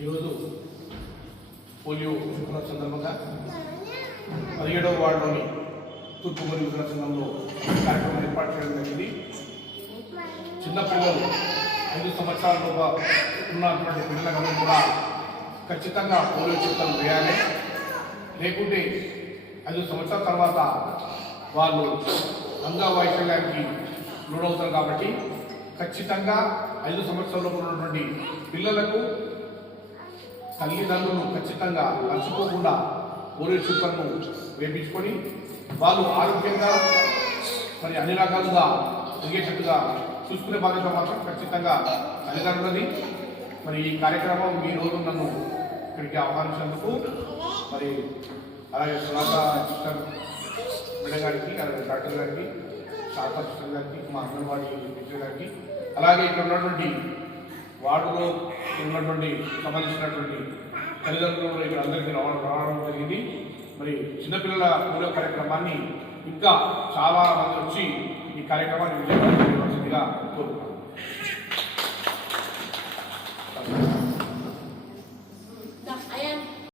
ఈరోజు పోలియో శుభ్ర సందర్భంగా పదిహేడవ వార్డులోని తూర్పు మరియు సంఘంలో కార్యక్రమం ఏర్పాటు చేయడం జరిగింది. చిన్నపిల్లలు ఐదు సంవత్సరాల లోపల ఉన్నటువంటి పిల్లలందరూ కూడా ఖచ్చితంగా పోలియో చుక్కలు వేయాలి. లేకుంటే ఐదు సంవత్సరాల తర్వాత వాళ్ళు అంగవైకల్యానికి లోనవుతారు కాబట్టి ఖచ్చితంగా ఐదు సంవత్సరాల లోపల ఉన్నటువంటి పిల్లలకు తల్లిదండ్రులు ఖచ్చితంగా మర్చిపోకుండా పోలియో చుక్కలను వేపించుకొని వాళ్ళు ఆరోగ్యంగా మరి అన్ని రకాలుగా తిరిగేటట్టుగా చూసుకునే బాధ్యత మాత్రం ఖచ్చితంగా తల్లిదండ్రులది. మరి ఈ కార్యక్రమం ఈ రోజు నన్ను ఇక్కడికి ఆహ్వానించినందుకు మరి అలాగే సునాత సిస్టర్ మేడం గారికి అలాగే డాక్టర్ గారికి శారదా సిస్టర్ గారికి మా అంగన్వాడీ టీచర్ గారికి అలాగే ఇక్కడ ఉన్నటువంటి వార్డులో ఉన్నటువంటి సంబంధించినటువంటి తల్లిదండ్రులు ఇక్కడ అందరికీ రావడం రావడం జరిగింది. మరి చిన్నపిల్లల పూల కార్యక్రమాన్ని ఇంకా చాలా మంది వచ్చి ఈ కార్యక్రమాన్ని విజయవంతం చేయవలసిందిగా కోరుతున్నాను